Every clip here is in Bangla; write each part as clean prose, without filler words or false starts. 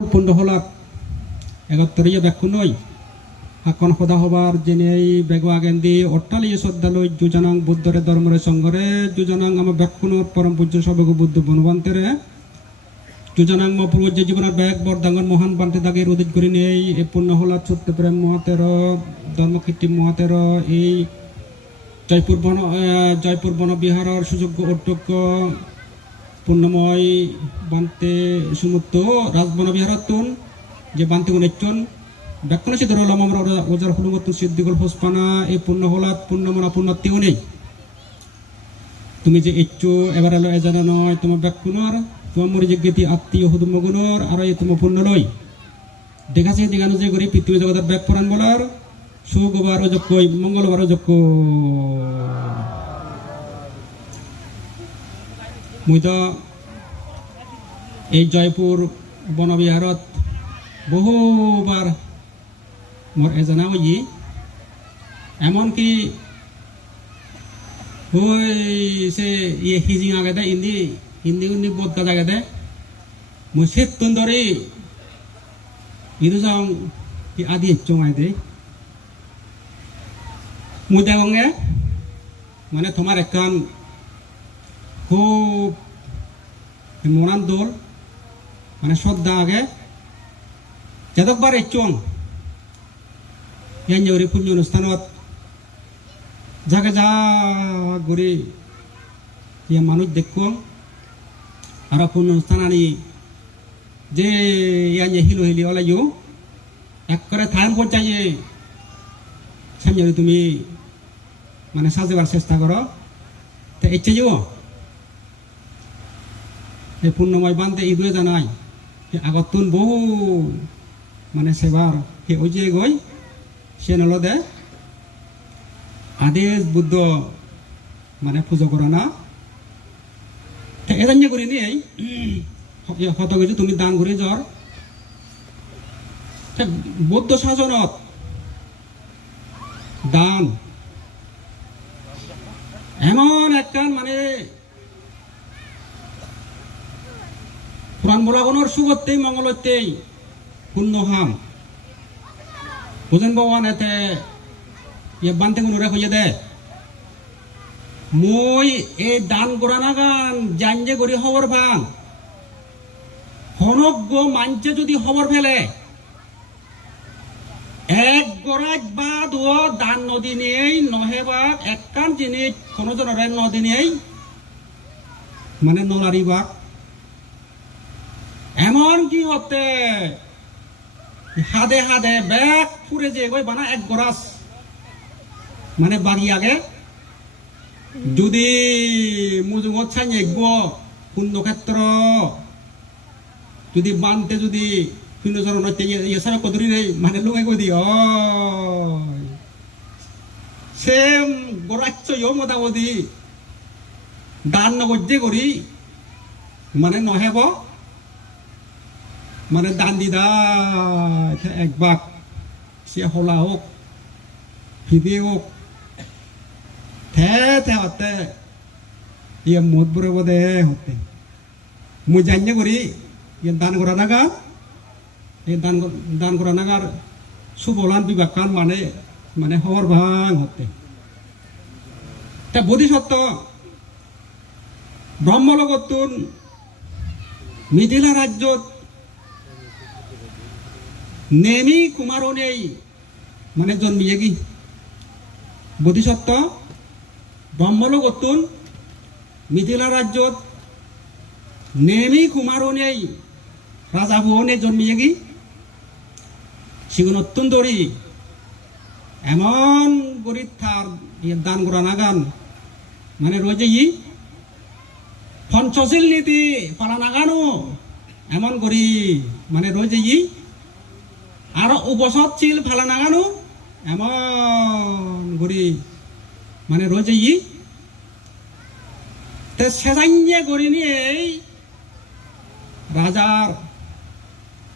পণ্ডহলাত এগত্তৰীয়া ব্যাকুণৈ হাকন সদা হবার যেনে বেগো আগেন্দি অট্টালীয় শ্রদ্ধালয় যোজনাং বুদ্ধরে ধর্মরে সংঘরে যোজনাং আমার ব্যাকুণর পরম পূজ্য সবেগ বুদ্ধ বনবন্তেরে যোজনাং মপূর্বজ্য জীবনের ব্যাগ বরদাঙ্গন মহান বান্তে দাগের উদিত করি নেই এই পূর্ণহলাত সত্যপ্রেম মহাতের ধর্মকীর্তি মহাতের এই জয়পুর বনবিহারের সুযোগ্য অট্টক্য পূর্ণময় বান্তে সুমুক্ত রাজবন বিহারতুন যে বান্তে উনেচন ব্যাকুণ সিদ্ধর আমরা ওজার হুলুমতুন সিদ্দিগুল হোসপানা এই পূর্ণ হলাত পূর্ণমনা পূর্ণত্তিও নেই তুমি যে ইচ্ছু এবার এলো এজানা নয় তোমার ব্যাকুণর তোমার মরি যোগ্যতি আত্মীয় হুদুমগুণর আর এই তোমার পূর্ণ লয় দেখাছে দেখানো যে করি পৃথিবী জগতের ব্যাক পরাণ বলার সুগবার অযোগ্য মঙ্গলবার অযোগ্য মুই তো এই জয়পুর বনবিহারত বহুবার মোর এজনা হই এমনকি ওই সে ইয়ে হিজিং আগে দে হিন্দি হিন্দি উন্দি বোধ জাগে দে মই সেতুন ধরে ইদু যাও আদি চমাই দে মুই দেখে মানে তোমার একখান খুব মনান দোল মানে শ্রদ্ধা আগে যতবার চং ইয়াঞ্জরি পুণ্য অনুষ্ঠানত জাগে যা ঘুরে ইয়া মানুষ দেখুন আর পুণ্য অনুষ্ঠান আনি যে ইয়াঞ্জে হিলো হিলি ওলাইও এক করে থাইম পর্যায়ে সামনে তুমি মানে সাজেবার চেষ্টা করো তো ইচ্ছে যাও এই পূর্ণময় বান্ধে ইদুয়ে জানাই আগতুন বহু মানে সেবার হে ওই যে গই সে নলদে আদেশ বুদ্ধ মানে পুজো করে না এদান্য করি নিয়ে হত কিছু তুমি দান করে জ্বর বৌদ্ধ শাসনত দান এমন একখান মানে পুরাণ বলাগণর সুগতেই মঙ্গলতেই পুণ্যহাম বুঝেন ভগবান এতে ইয়ে বান্তে কোনো রেখে দে মই এই দান করা না গান জানজে করি খবর ভাঙ হনজ্ঞ মানছে যদি খবর ফেলে এক গরাজ বাদ ও দান নদী নেই নহে বাঘ একখান জিনিস কোনো জনের নদী নেই মানে নলারি বাঘ এমন কি হতে হাদে হাদে ব্যাগ ফুরে যে গই বানা এক গরাস মানে বাড়ি আগে যদি মুজুঙত ছাই এগব পুণ্যক্ষেত্র যদি বানতে যদি পুণ্যচরণ ইয়ে কদরি নেই মানে লুঙে গদি সেম গরাচ্ছ ইয় মোটামুটি দান নগজ্যে করি মানে নহেব মানে দান দিদা এক বাক সে হলা হোক ফিদে হোক থে হতে ইয়ে মত বরে বোধে হতে মুই জানিয়ে করি ইয়ে দান করা নাগা এই দান করা নাগার সুবলান বিভাগ খান মানে মানে হর ভাঙ হতে তা বোধিসত্ত্ব ব্রহ্মলগতুন মিথিলা রাজ্যত নেমি কুমারও নেই মানে জন্মিয়ে কি বোধিসত্ত্ব ব্রহ্মলোকতুন মিথিলা রাজ্যত নেমি কুমারও নেই রাজা বুও নেই জন্মিয়ে কি সিগুণত্তুন দরি এমন গরিব থার দান করা নাগান মানে রয়েছে ই পঞ্চশীল নীতি পালা নাগানো এমন করি মানে রয়েছে ই আর উপসৎশীল ফালা নাগানো এমন করি মানে রয়েছে ই সেজাইয়ে করি নিয়ে রাজার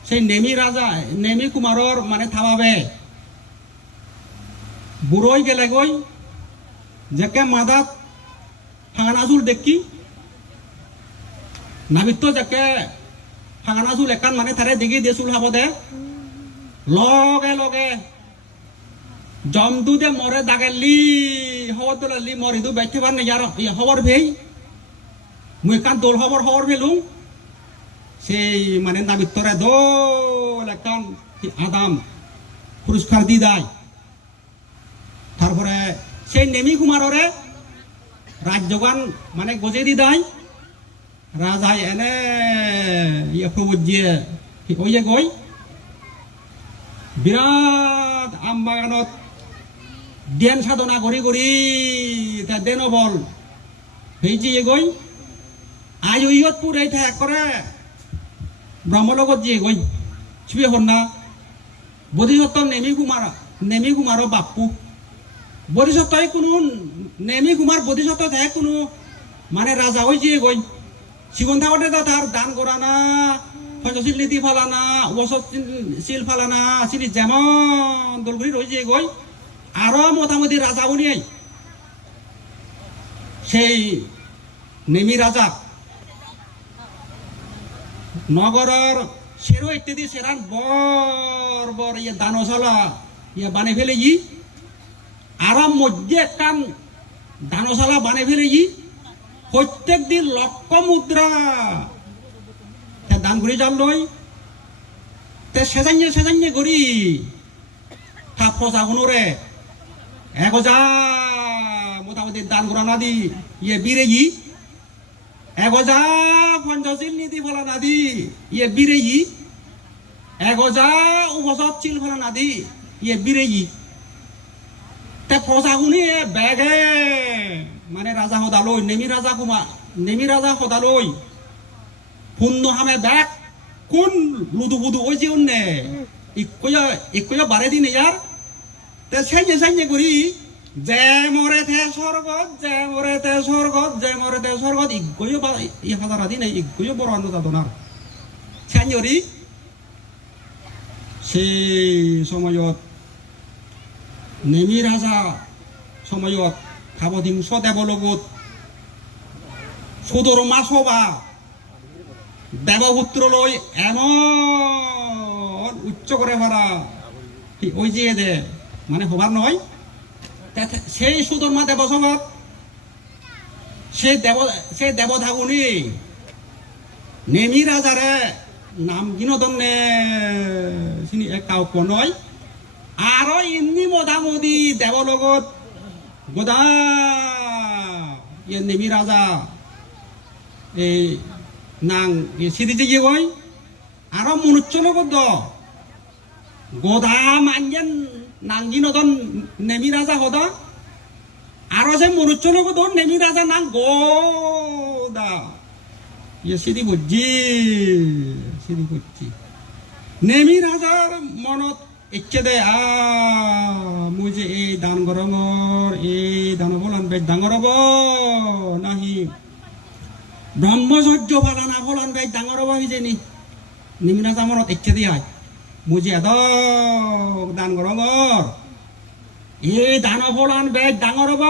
সেই নেমি রাজা নেমি কুমারর মানে থাবাবে বুড়োই গেলে গই যেকে মাদাত ফাঙানাজুর দেখি নাবিত্য যাকে ফাঙানা চুল একান মানে তারে দেখি দিয়ে চুল হাব দে লগে লগে জমদু দে মরে দাগালি খবর তোলালি মর ইদু বাইতে পার না ইয়ার খবর ভেই মুই কান দোল খবর ভেলুম সেই মানে নাবিত্তরে দোল একান আদাম পুরস্কার দি দেয় তারপরে সেই নেমি কুমাররে রাজ্যগান মানে গজে দি দেয় রাজাই এনে ইয়ে প্রবুজিয়ে ওই গই বিরাট আম বাগানত ধ্যান সাধনা করি করি তা দেন বল সেই যে গই আজ ইয়ত পুরাই থাক করে ব্রহ্মলগত যে গই ছবি হন না বোধিসত্ত্ব নেমি কুমার বাপু বোধিসত্ত্বই কোনো নেমি কুমার বোধিসত্ত্ব থাকে কোনো মানে রাজা হয়ে যে গই সিগন থাকতে তার দান করা না পঞ্চশীল নীতি ফালানা ওসব শিল ফালানা সিলি যেমন দলগুলি রয়েছে গই আরো মোটামুটি রাজা উনি সেই নেমি রাজা নগরের সেরো ইত্যাদি সেরান বর বর ইয়ে দানশালা ইয়ে বানে ফেলে আরাম মধ্যে কান দানশালা বানে ফেলে প্রত্যেক দিন লক্ষ মুদ্রা দান করি যাল লই তে সেজাইয়ে করি তা প্রজা হুনরে এগজা মোটামুটি দান করা না দি ইয়ে বীরে এগজা পঞ্চশীল নীতি ফলা না দি ইয়ে বীরে এগজা উপসৎ চিল ফলা না দি ইয়ে বীরে তে প্রজা হুনি বেগে মানে রাজা সদালৈ নেমি রাজা সদালৈ পূর্ণ হামে ব্যাগ কোন লুদু বুদু ওই যে অন্য ইকয়া বারে দিন ইয়ার তে সাইয়ে করি যে মরে থে স্বর্গত ইকয় ই হাজার দিন ইকয় বড় আনন্দ দাদনার সাইয়রি সেই সময়ত নেমি রাজা সময়ত খাবধিংস দেবলগত সুদর মাসবা দেবপুত্র লই এমন উচ্চ করে ভরা ওই যে দে মানে হবার নয় সেই সুদর্মা দেবসভাত সেই দেবধাগুনি নেমি রাজারে নাম বিনোদনে চিনি কাউকে নয় আরো ইন্নি মোদামুদি দেবলগত গোদা ইয়ে নেমি রাজা এই নাং সিদি যে গই আরো মনুষ্য লগত গোধা মানজেন নাঙ্গি নদন নেমি রাজা হদা আরো যে মনুষ্য লগত নেমি রাজা নাং গোদা ইয়ে সিদি বুঝছি নেমি রাজার মনত ইচ্ছে দে মুই যে এই দান গরঙর এই দান বলান বেশ ডাঙর হব নাহি ব্রহ্মচর্য ফালানা ফলান বেশ ডাঙর হব হিজেনি নেমি রাজা মনত ইচ্ছে দিয়ে মুই যে দান গরঙর এই দান ফলান বেশ ডাঙর হব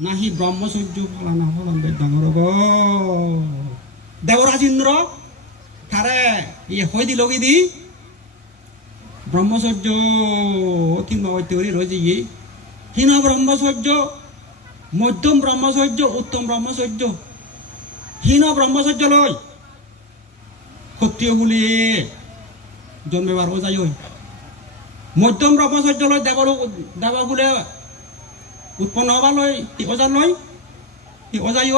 নাহি ব্রহ্মচর্য ফালানা ফলান বেশ ডাঙর হব দেবরাজ ইন্দ্র তারে ইয়ে হই দিল কি দি ব্রহ্মচর্য তিনটি রয়েছে হীন ব্রহ্মচর্য মধ্যম ব্রহ্মচর্য উত্তম ব্রহ্মচর্য হীন ব্রহ্মচর্য লয় ক্ষত্রিয় বলে জন্মেবার ওজাই মধ্যম ব্রহ্মচর্য লয় দেব বলে উৎপন্ন হবার লয় ওজা লয় ওজাই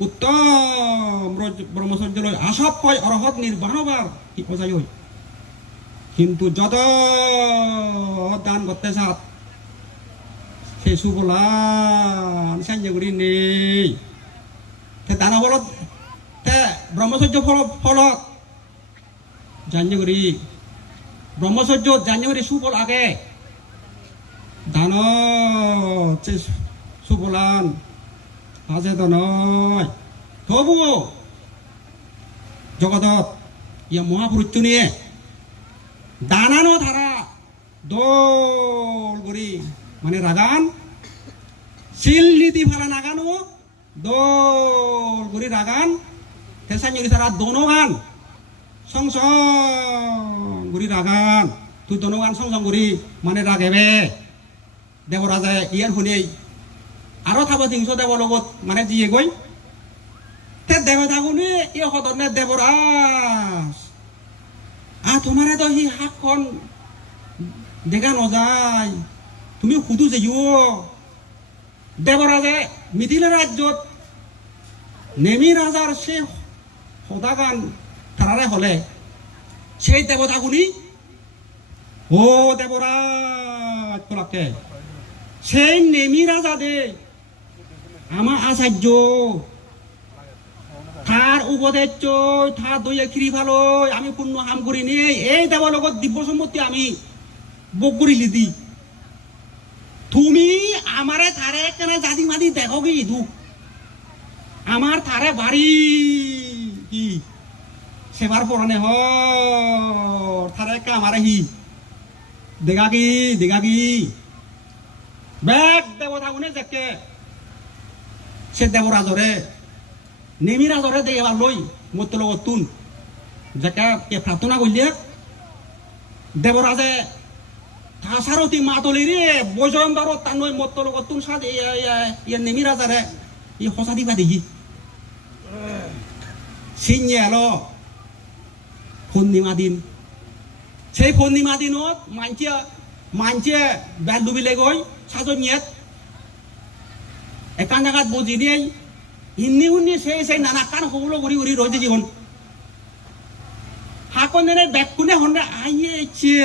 উত্তম ব্রহ্মচর্য লয় আশাপ কয় অরহত নির্বাণ হবার ওজাই কিন্তু যত দান করতে সাত সেই সুফলান সাইয়ে করি নেই দান ফলত ব্রহ্মচর্য ফলত জানিয়ে করি ব্রহ্মচর্য জানিয়ে করি সুফল আগে দান সুফলান আছে তো নয় তবুও জগতত ইয়া মহাপুরুষ নিয়ে দানানো ধারা দোল করি মানে রাগান শিল নীতি ফালা নাগানো দোল করি রাগান তেসানি তারা দনগান 성성 우리 라간 তুই দনগান সংসং করি মানে রাগেবে দেবরাজে ইয়ার শুনি আৰু থাব তিংশ দেব লগত মানে জিয়ে গৈ তে দেব থাকুনি ই সদনে দেবরাজ তোমারে তো হি হাতখন দেখা নযায় তুমি সুধু যাইও দেবরাজে মিথিলা রাজ্যত নেমি রাজার সে সদাগান তারারে হলে সেই দেবতাগুনি ও দেবরাজ কলাকে সেই নেমি রাজা দে আমার আচার্য তার উপদেশ তার দইয়ে খিরি ভালো আমি পূর্ণ হাম করি নি এই দেব লগত দিব্য সম্মতি আমি বক করিলি দি তুমি আমারে তারে কেন জাদি মাদি দেখো কি দু আমার তারে বাড়ি কি সেবার পরনে হ তারে আমারে হি দেখা কি বেগ দেবতা গুনে যাকে সে দেবরাজরে নেমি রাজরে দেবার লই মত লগত তুন যাকে কে প্রার্থনা করলে দেবরাজে সারথী মাতলি রে বজন্দর তানই মত লগত তুন সাদ ইয়ে নেমি রাজারে ই হসা দিবা দেখি সিনিয়ে এলো পূর্ণিমা দিন সেই পূর্ণিমা দিনত মানছে বেল ডুবিলে গই সাজনিয়াত একান জায়গাত বজি দিয়ে ইন্নি উন্নি সেই নানা কান হবলো ঘুরি ঘুরি রয়েছে জীবন হাকনে বেকুনে হন্ডে আইয়ে ইচ্ছে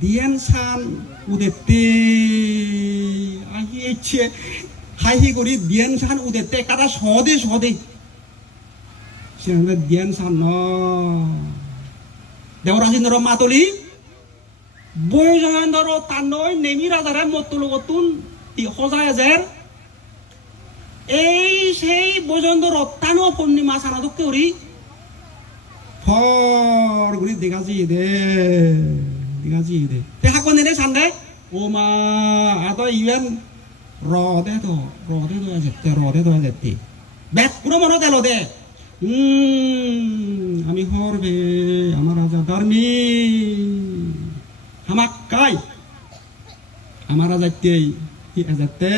দিয়েন সান উদেতে আইয়ে ইচ্ছে হাইহি করি দিয়েন সান উদেতে কাটা সদে সে দিয়েন সান ন দেবরাজেন্দ্র মাতলি বৈজয়েন্দ্র তানই নেমি রাজারে মতল গতুন সজায় এজের এই সেই বৈজয়েন্দ্র তানো পূর্ণিমা সানাদক করি ফর গুলি দেখাজি দে তে হাকন এনে সান্দে ও মা আতো ইভেন রদে তো যেতে ব্যাক পুরো মনে দেল দে আমি হরবে আমার রাজা ধর্মী হামাক কাই আমার রাজাতেই এজাতে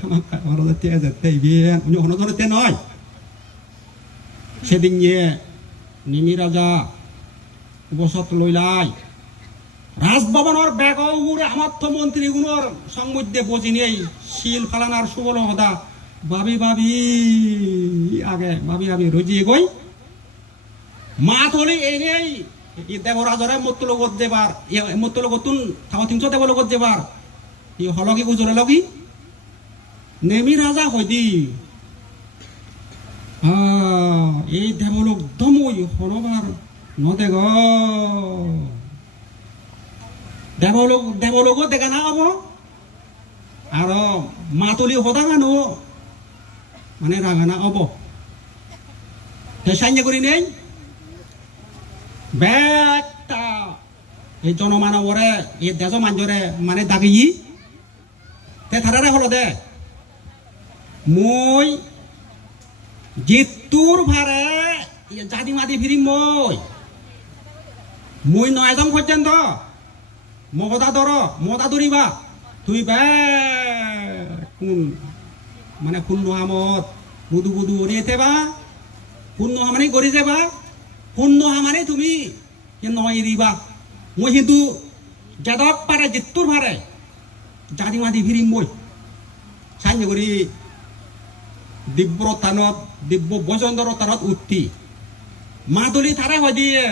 হামাক আমার রাজাতে এজাতে বিয়েন উনি অনধরতে নয় সেদিন গিয়ে নিমি রাজা বসত লইলাই রাজভবনের ব্যাগ উড়ে আমার তো মন্ত্রীগুলোর সংমধ্যে বসি নিয়ে শিল ফালানার সুবল হদা ভাবি রজিয়ে গই মা থলি এই দেবরাজরে মত লগত যেবার মত লগতুন থাও তিনশ দেব লগত যেবার ই হলকি গুজরে লগি নেমি রাজা হইদি এই দেবলোক দমই হনবার নদেগ দেবলোক দেখা না হব আর মাতলি হদা গানো মানে রাগানা হব সাইনে করি নেই বেটা এই জনমানবরে এই দেশ মাঞ্জরে মানে দাগি তে থারারে হলো দে মই জিতুর ভারে জাদি মাদি ফিরি মই নয়জন পর্যন্ত মগদা ধরিবা তুই বে কোন মানে কোন নোহামত বুধু ওরিয়েতে বা কোন নোহামানে গড়ি যাবা কোন নোহামানে তুমি নয় দিবা মই কিন্তু যাদব পারে জিতুর ভারে জাদি মাদি ফিরি মই সাইনে করি দিব্য তানত দিব্য বৈজেন্দ্র তানত উঠি মাদুলি তারা হয় দিয়ে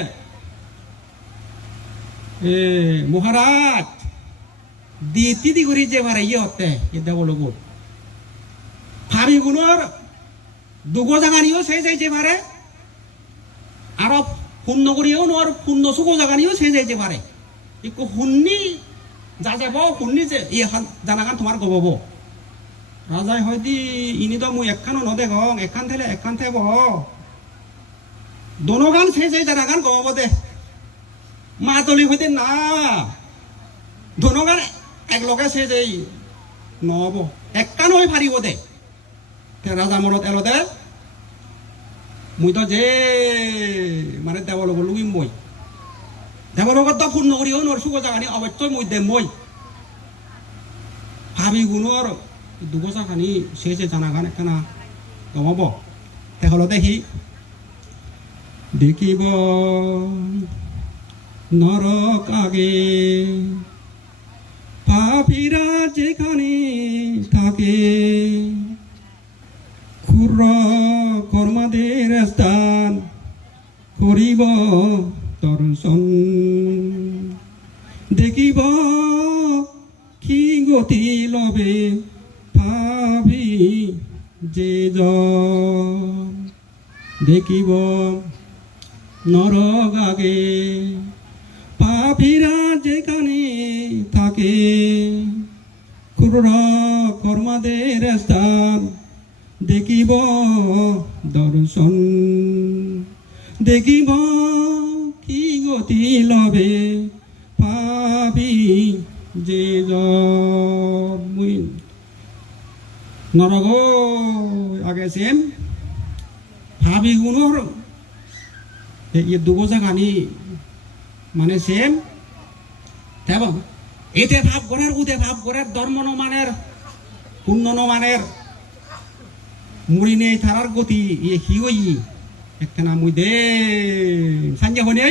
মহারাজ দিতি করি যে ভারে ইয়ে হতে দেব লোক ভাবি গুণর দুগো জাগানিও সেই যাই যে ভারে আর শূন্য করিও নোর শূন্য সুগো জাগানিও সেই যাই যে ভারে একটু শুনি যা যাব শুনি যে জানাগান তোমার গবব রাজাই হয়তো ইনি তো মুই একখানো নদে গং একখান থেলে একখান থেব দনগান সেই যাই জানাগান গবব দে মাতলি হইতে না দনগান একলগে সেই যাই নহব একখান হৈ ফারিব দে রাজা মনত এলো দে মুই তো যে মানে দেওয়ালগ লুগিম মই দেওয়ালগত তো পূর্ণ করিও নর সুগ জাগানি অবশ্যই মুই দে মই ভাবি গুণর দুগো জাগানি সে যে জানা গান একখানা দমাব তেহল দেখি দেখিব নরক আগে পাপীরা যেখানে থাকে ক্ষুদ্র কর্মাদের স্থান করিব দর্শন দেখিব কি গতি লবে ভাবি যে জন দেখিব নরক আগে পাপীরা যেখানে থাকে ক্রূর কর্মাদের স্থান দেখিব দর্শন দেখিব কি গতি লবে পাপি যে মুই নরক আগে সেম ভাবি গুণর ये दुगो জাগানি মানে সেম এবং এতে ভাব করার উদে ভাব করার ধর্ম নমানের পুণ্য নমানের মুড়ি নেই থারার গতি ইয়ে কি হই একখানা মুই দে সাঞ্জে হনে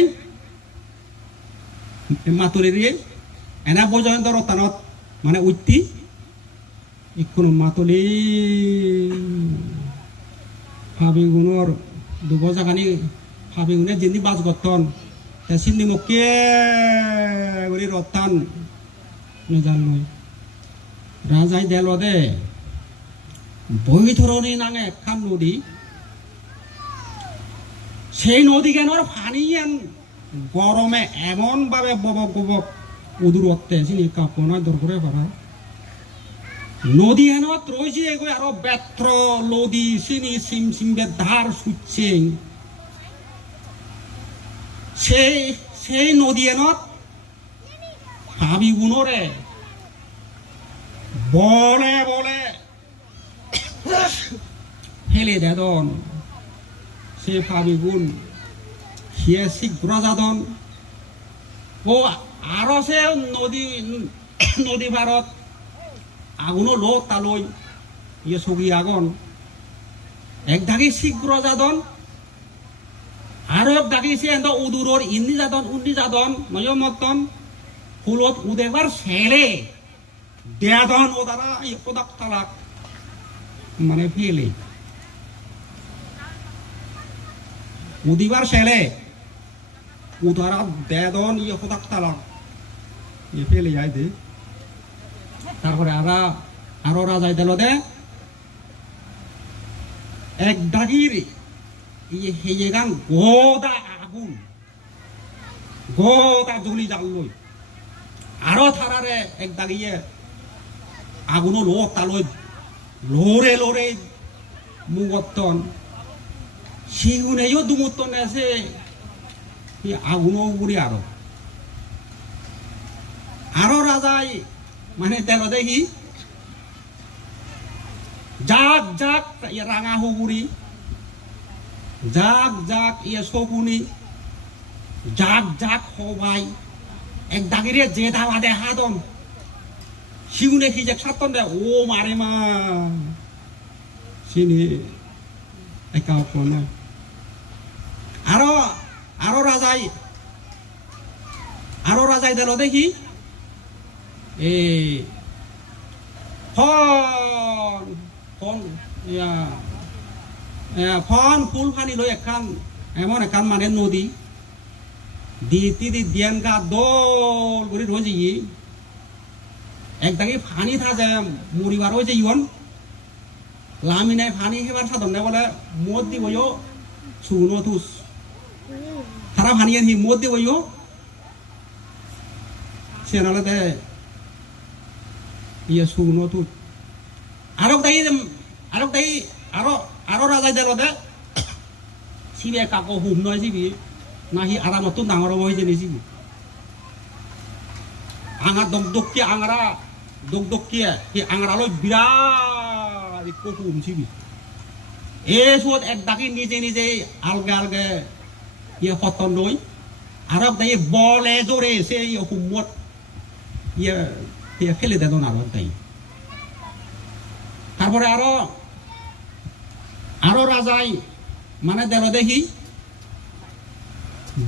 মাতুরি রে এনা বজয়ন্ত রতানত মানে উত্তি ইকুন মাতুলি ভাবি গুণর দুগো জাগানি ভাবি গুণে যিনি বাজ গঠন সিন্নি মুখে গরি রতান নজান নয় রাজাই দেল দে বই ধরনি নাঙে একখান নদী সেই নদী কেনর ফানিয়ান গরমে এমন ভাবে ববক ববক উদুর অত্তে চিনি কাপনা দরকারে পারা নদী হেন রয়েছে এগো আরো বেত্র নদী চিনি সিম সিমবে ধার সুচ্ছে সেই নদী এনত ভাবি গুণরে বলে বলে ফেলে দেদন সে ভাবি গুণ সিয়ে শীঘ্র যাদন ও আরো সে নদী ভারত আগুনো লো তালই ইয়ে সগি আগুন এক ধাগি শীঘ্র যাদন আরো এক ধাগি সে উদুরর ইন্দি যাদন নয় মতন ফুলত উদেবার সেরে দেদন ও তারা প্রদাক তালাক মানে ফেলে উদিবার সেলে উদারা দেদন ইয়ে প্রদাক তালাক ইয়ে ফেলে যায় দে তারপরে আরো রাজাই দিল দে এক দাগির ইয়ে হেয়ে গান গোদা আগুন গোদা জ্বলি জ্বাললই আরো থারারে এক দাগিয়ে আগুনো লোক তালই লোরে লোরে মুগতন সিগুনেও দুমুতন আছে আগুনো উড়ি আরো রাজাই মানে তেল দেখি জাক জাক রাঙা হুগুড়ি জাক জাক ইয়ে শকুনি জাক জাক হবাই এক দাগিরে যে ধাওয়া দে হাদন সিগুনে কি যে সাতন দে ও মারে মা সিনি একা কোন আরো রাজাই দিল দেখি এ ফন ফুল ফানি লই একখান এমন একখান মানে নদী দি দিয়ান গা দোল করে রয়েছে একদাকে ফানি থাকে মরিবার হয়েছে ইয়ন লামিনায় ফানি হেবার সাধন না বলে মদ দিব সুনো তুস তারা ফানিয়ে হি মদ দিব সে নালে দে ইয়ে সুনো তুস আরো রাজাই দিল দে সিবে কাকো হুম নয় সিবি না হি আরামতো ডাঙর হয়ে জেনে সিবি আঙা দকদকিয়ে আঙরা দকদকিয়ে হি আঙরালৈ বিরাট হুম সিবি এই সুত এক ডাকি নিজে নিজে আলগে আলগে ইয়ে খতন নই আরব তাই বলে জোরে সে ইয়ে হুম্মত ইয়ে ইয়ে ফেলে দেন আরব তাই তারপরে আরো রাজাই মানে দেল দেখি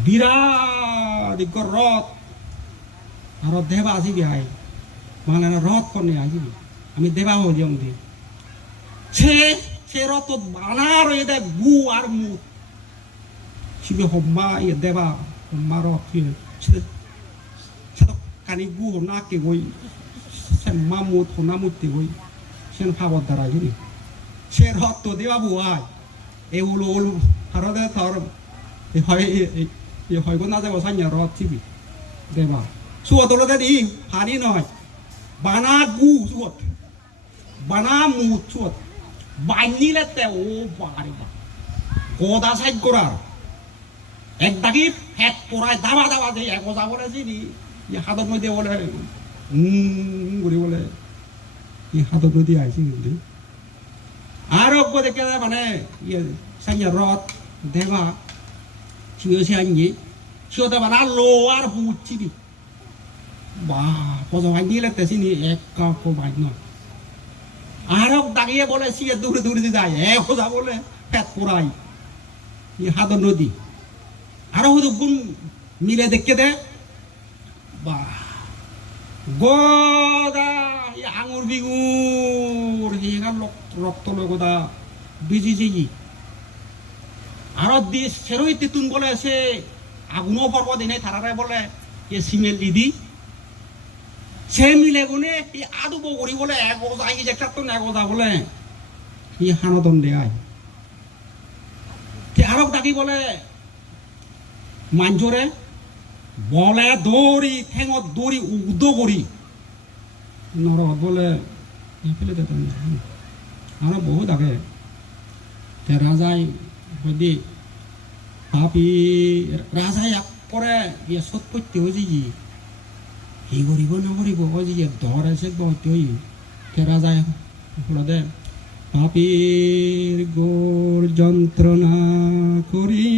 বিরাট রথ আরো দেবা আসিবি আই মানে রথ করনে আসিবি আমি দেবা হো যেমন দি সে রথ বানার হয়ে দেয় গু আর মুখ শিবে হম্মা ইয়ে দেবা হম্মা রথ সে তো কানি গু না কে গই সে মামুত হনা মুতি গই সেন ফাবর দ্বারা জিনি সে রথ তো দেবা বুয়াই এ উলো উলো ভারতে ধর হয় না যাব সাইয়া রথ চিবি দেবা সুয়াত হলো দেন ই হানি নয় বানা গু সুয়াত বানা মুত সুয়াত বাইনিলে তে ও বাড়ি বা গোদা সাইড করার এক দাগি ফেট পড়ায় দাবা দাবা দিয়ে এক ওজা বলে চিনি হাতত মধ্যে বলে ঘুরি বলে হাতত মধ্যে আইসি কিন্তু আর দেখে মানে ইয়ে সাইয়া রথ দেবা সিও সে আনগি সিও দেবা না লো আর বুট চিবি বা পজা বাইনিলে তে চিনি এক কাপ বাইন নয় আরব দাগিয়ে বলে সিয়ে দূরে দূরে যায় এক ওজা বলে ফেট পড়াই হাতত নদী আরো হয়তো গুণ মিলে দেখে দে বা গদা আঙুর বিগুর হিগার রক্ত লগদা বিজি যেই আরো দিয়ে সেরই তেতুন বলে সে আগুনও পর্ব দিনে তারারে বলে এ সিমেল দিদি সে মিলে গুনে এই আদু বগরি বলে এক ওজা এই যে একটা তো এক ওজা বলে এই হানদন দেয় আরব ডাকি বলে মাঞ্জরে বলে দড়ি ঠেঙত দড়ি উদ করি নরদ বলে ফেলে দিতেন আরো বহুত আগে রাজাই হইদি পাপি রাজাই এক করে ইয়ে সৎ করতে হয়েছে কি হি করিব না করিব ওই যে দর আছে বলতে হই রাজাই বলে দে পাপির গোর যন্ত্রণা করি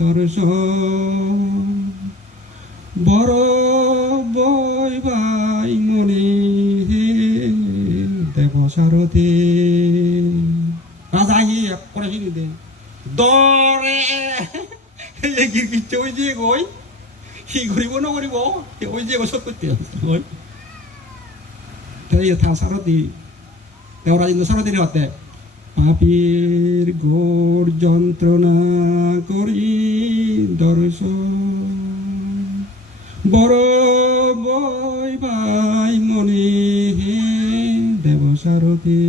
দর্শন বড় বই ভাই মনে দেব সারথে রাজা হি করে হিনি দে দরে কিচ্ছে ওই যে গই হি করিব না করিব ওই যে ওষুধ করতে ওই তাই থা সারথি দেওরাজেন্দ্র সারথি হতে পাপির ঘোর যন্ত্রণা করি দর্শন বড় বই ভাই মনে হে দেব সারথি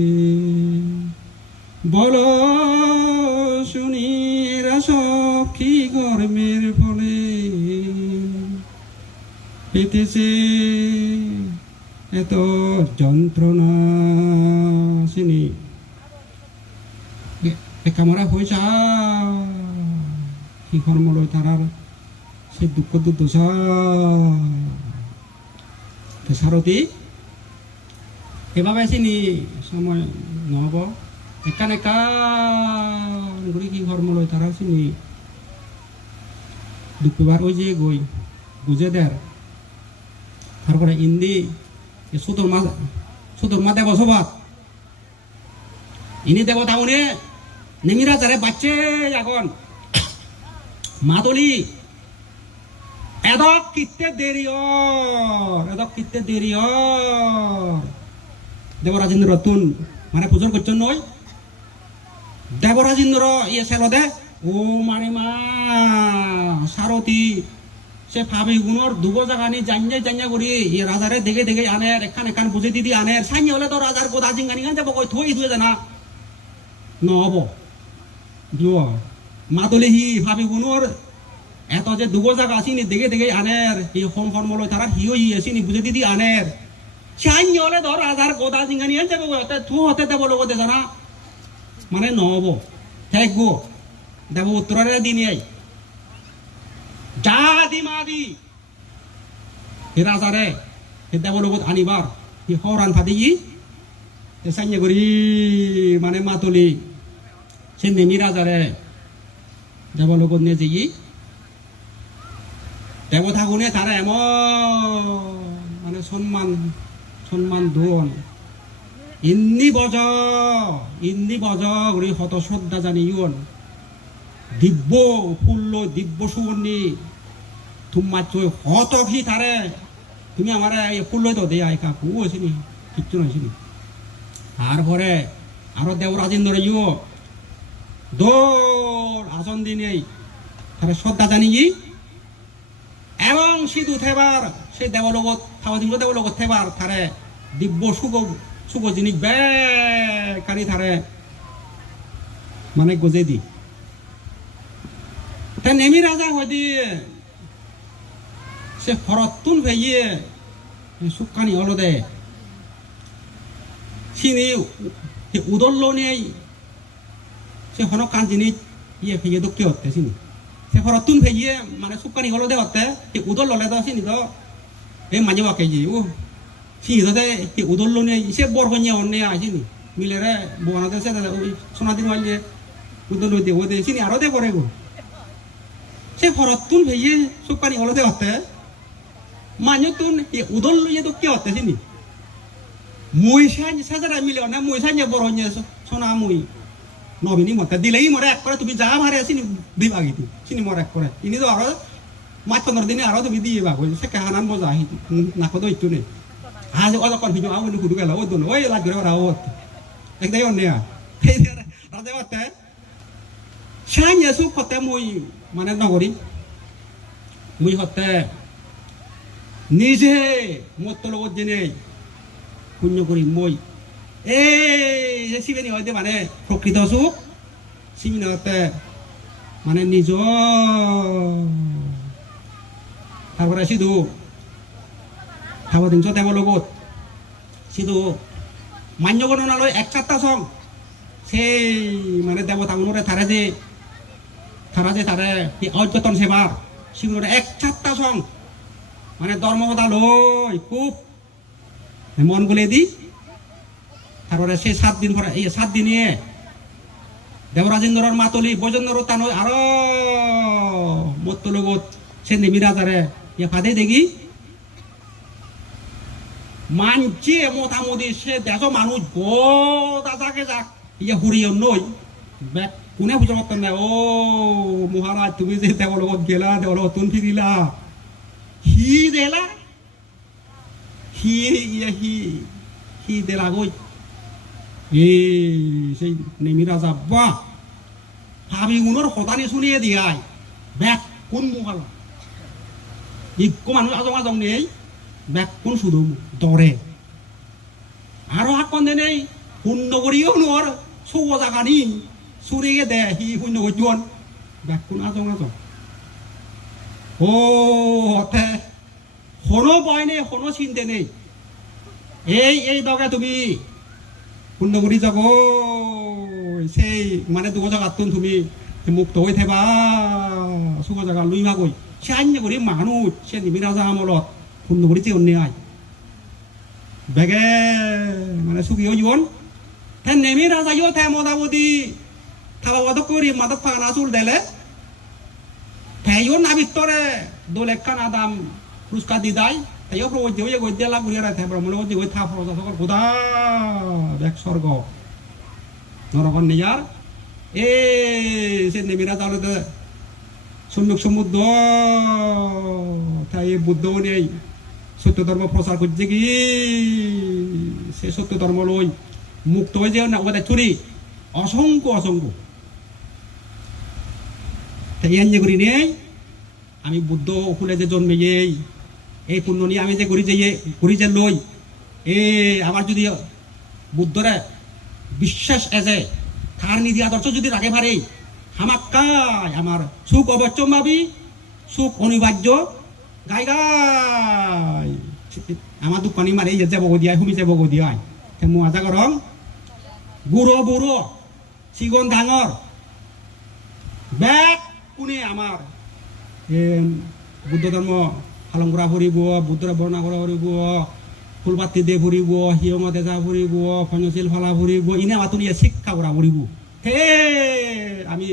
বল শুনি সখী গরমের ফলে পেতেছে এত যন্ত্রণা চিনি কামরা হয়েছা কি কর্মলয় তারার সে দুঃখ দুর্দশা সারথি এভাবে চিনি সময় নহব একান একান ঘুরি কি কর্মলয় তারা চিনি দুঃখবার ওই যে গই বুঝে দেয় তারপরে ইন্দি সুতোর মা দেব সবাত ইনি দেব তাহলে নেমিরা যারে বাচ্চে এখন মাদলি এদক কিতে দেরি দেবরাজেন্দ্র তুন মানে পুজোর করছেন নয় দেবরাজেন্দ্র ইয়ে ছেল দে ও মানে মা সারথি সে ভাবি গুণর দুগো জাগানি জাঞ্জা করি ইয়ে রাজারে দেখে দেখে আনের এখান বুঝে দিদি আনের সাইন হলে তো রাজার গোদা জিঙ্গানি গান যাবো কই থই ধুয়ে জানা নহব মাতলি হি ভাবি গুণর এত যে দুগো জায়গা আসিনি দেখে দেখে আনের এই হম হরমলয় তারা হিও হি আসিনি বুঝে দিদি আনের সাইন হলে ধর রাজার গোদা জিঙ্গানি গান যাবো থু হতে দেবো লগতে জানা মানে নহব থাকবো দেব উত্তরের দিনে যা দি মাদি হে রাজারে হে দেব লগত আনিবার হি হরান ফাদি সাইন করি মানে মাতলি সে নেমি রাজারে দেবলোকত নিয়ে যেই দেবতাগুনে তারা এমন মানে সম্মান দোন ইন্নি বজ উনি হত শ্রদ্ধা জানি ইউন দিব্য ফুল্ল দিব্য সুবর্ণী তোমার চই হত কি তারে তুমি আমার ফুল্ল তো দে আই কাকু হয়েছিনি কিচ্ছু নয়ছিনি তারপরে আরো দেব রাজেন্দ্র ইউ দৌড় আসন দিনে তারে শ্রদ্ধা জানি এবং সিধু থেবার সেই দেবলোকত থাওয়াদিঙ্গ দেবলোকত থেবার তারে দিব্য সুগ জিনিস বেকারি তারে মানে গজে দি তা নেমি রাজা হয় দিয়ে সে হরতুন ভেইয়ে সুকানি হলো দে সিনি উদল্ল নেই সে হন কান জিনিস ইয়ে ভেইয়ে দক্ষে হতে সিনি সে হরতুন ভেইয়ে মানে সুকানি হলো দে হতে উদল ললে তো সিনি তো এই মাঝে বাকে যে ও সিনি তো উদল্ল নেই সে বর হইয়া অন্য আসিনি মিলেরে বোনাতে সে ওই সোনাদিন মাইলে উদল দিয়ে ও দে সিনি আরো দে পরে গো সে হরতুন ভেইয়ে সুকানি হলো দে হতে মাnyutun udol lu itu kyote sini mui saja মিলে না মুই সাজে বড় নিয়ে সোনা মুই নবীনি মতে দিলেই মরে এক করে তুমি যা ভারে আসিনি দিবা গিতি সিনি মরে এক করে ইনি তো আরো মাছ 15 দিনে আরো তুমি দিয়ে বাগো সে কাহানান মজা হি নাকো তো ইটু নেই আজ অল কোন ভিডিও আউ কুদু গেল ও দন ওই লাগ করে রাও একদাই অন্য রাজা মতে সাইয়ে সু কতে মুই মানে নগরী মুই হতে নিজে মত লগত জেনে পুণ্য করি মই এই শিবেনি হইতে মানে প্রকৃত সুখ শিবিন হতে মানে নিজ তারপরে সিধু থাবদিন দেব লগত সিধু মান্য গণনালয় এক চারটা সং সেই মানে দেবতাগুলোরে তারা যে তারে অযতন সেবার শিবির এক চারটা সং মানে ধর্মকথা লই খুব মন বলে দি তারপরে সেই 7 দিন পরে এই 7 দিনে দেবরাজেন্দ্রর মাতলি বৈজেন্দ্র তান আরো মত লগত সে নেমি রাজারে ইয়ে ফাদে দেখি মানছে মোটামুটি সে দেশ মানুষ গোটা যাকে যাক ইয়ে হুরিও নই কোনে বুঝতে পারতেন না ও মহারাজ তুমি যে দেব লগত গেলা দেব লগত তুন ফিরিলা হি দেলা হি দেলা গই সেই নেমি রাজা বাহ ভাবি উনোর হতানি শুনিয়ে দিয়াই ব্যাক কোন মুহাল ইকো মানুষ আজং নেই ব্যাক কোন শুধু দরে আরো হাকন নেই শূন্য করিও নোর সৌ জাগানি সুরিয়ে দে হি শূন্য করিজন ব্যাক কোন আজং ও হতে কোনো ভয় নেই কোনো চিন্তা নেই এই দগে তুমি পূর্ণ করি যাব সেই মানে দুগো জায়গাতুন তুমি মুক্ত হয়ে থেবা সুগো জায়গা লুই মাগই সে আন্য করি মানুষ সে নিবি রাজা আমলত পূর্ণ করি যে অন্যায় বেগে মানে সুখীও জীবন হ্যাঁ নেমি রাজা ইও থে মোটামুটি থাবা বদ করি মাদক ফানা চুল দেলে Tayo na victore dole kanadam ruska didai tayo pro je go de la guriara the bro mo je go tha pro so goda bek sorgo নরকন নিয়ার এ সে নেমিরা তাহলে তো সম্মুখ সমুদ্র তাই বুদ্ধ নেই সত্য ধর্ম প্রচার করছে কি সে সত্য ধর্ম লই মুক্ত হয়ে যায় না ওদের চুরি অসংখ্য তাই এনে করি নেই আমি বুদ্ধ ফুলে যে জন্মে এই পুণ্য নিয়ে আমি যে করি যে লই এ আমার যদি বুদ্ধরা বিশ্বাস এসে তার নীতি আদর্শ যদি রাখে পারে হামাক্কায় আমার সুখ অবশ্যম্ভাবী সুখ অনিবার্য গাই আমার দোকানি মারে যাব দিয়ায় হুমি যাব দিয়ায় মু আজা করম বুড়ো চিগন ডাঙর বেক কোনে আমার বুদ্ধ ধর্ম পালন করা ফুরিব বুদ্ধরা বর্ণনা করা ফুরিব ফুলবাতি দে ফুরিব হিয়ঙ দেজা ফুরিব ফঞ্চশীল ফলা ফুরিব ইনে মাতুনিয়ে শিক্ষা করা ফুরিব হে আমি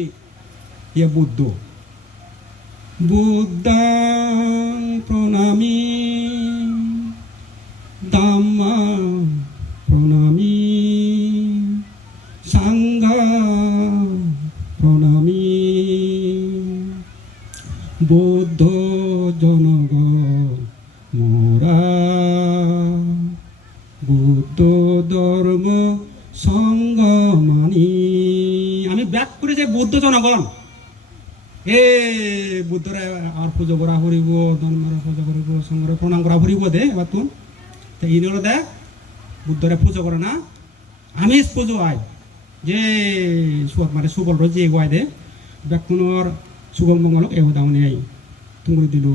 ইয়ে Buddha বুদ্ধাং প্রণামি Dhamma pranami Sangha pranami Buddha janaga mora Buddha dharma sangha mani আমি ব্যাক করে যে বৌদ্ধ জনগণ এ বুদ্ধরে আর পুজো করা ফুরিব ধর্মের পুজো করিব সংঘরে প্রণাম করা ফুরিব দে এবার তুন ইনরে দেখ বুদ্ধরে পুজো করে না আমি পুজো আয় যে মানে সুবল রোজি এগুয়াই দে ব্যাকুণর সুগম মঙ্গলক এও দাউনি আই তুমগুলো দিল